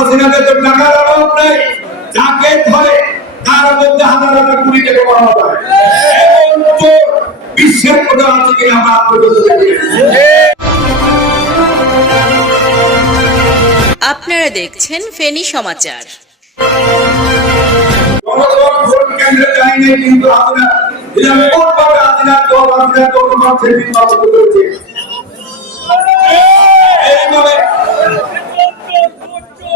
হাসিনাদের তো টাকার অভাব নেই। যাকে ধরে তার মধ্যে হাজার হাজার কোটি টাকা পাওয়া যায়। এমন বিশ্বের কোথাও আছে কিনা আমরা আপনারা দেখছেন ফেনী সমাচার। কিন্তু হাসিনা দল হাসিনা দল করেছে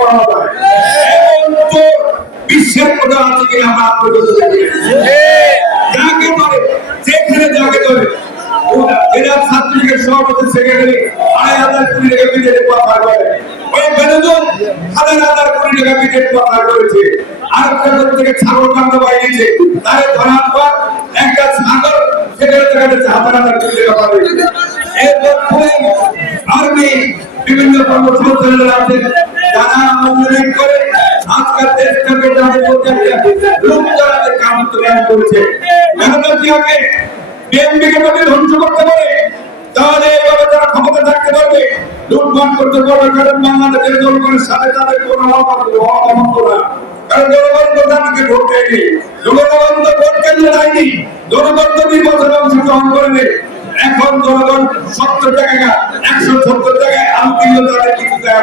যায় এমন চোর বিশ্বের কোথাও আছে কিনা আমরা পর্যন্ত দেখিনি। যাকে ধরে যেখানে যাকে ধরে এরা ছাত্রলীগের সভাপতি সেক্রেটারি আড়াই হাজার কোটি টাকা বিজেপি পাচার করে। ওই বেনজন হাজার হাজার কোটি টাকা বিজেপি পাচার করেছে। আরেকটা লোক থেকে ছাগল কান্ড বাইরেছে তারে ধরার পর একটা ছাগল সেখানে দেখা যাচ্ছে হাজার হাজার কোটি টাকা পাবে এরপর আর্মি বিভিন্ন কর্মসংস্থানের আছে। যারা আন্দোলন করে আজকের দেশটাকে তাদের মধ্যে লোক চালাতে কাম করেছে মেহনত বিএনপিকে যদি ধ্বংস করতে পারে তাহলে এইভাবে তারা ক্ষমতা থাকতে পারবে লুটপাট করতে পারবে কারণ বাংলাদেশের জনগণের সাথে তাদের কোনো অমত না কারণ জনগণ তো ভোট দেয়নি জনগণ তো ভোট কেন্দ্রে যায়নি জনগণ তো নির্বাচনে অংশগ্রহণ করেনি এখন জনগণ সত্তর টাকা, একশো সত্তর টাকায় আলু কিনলে তাদের কিছু দেয়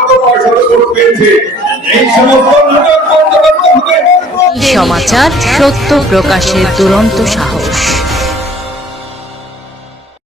সমাচার সত্য প্রকাশের দুরন্ত সাহস।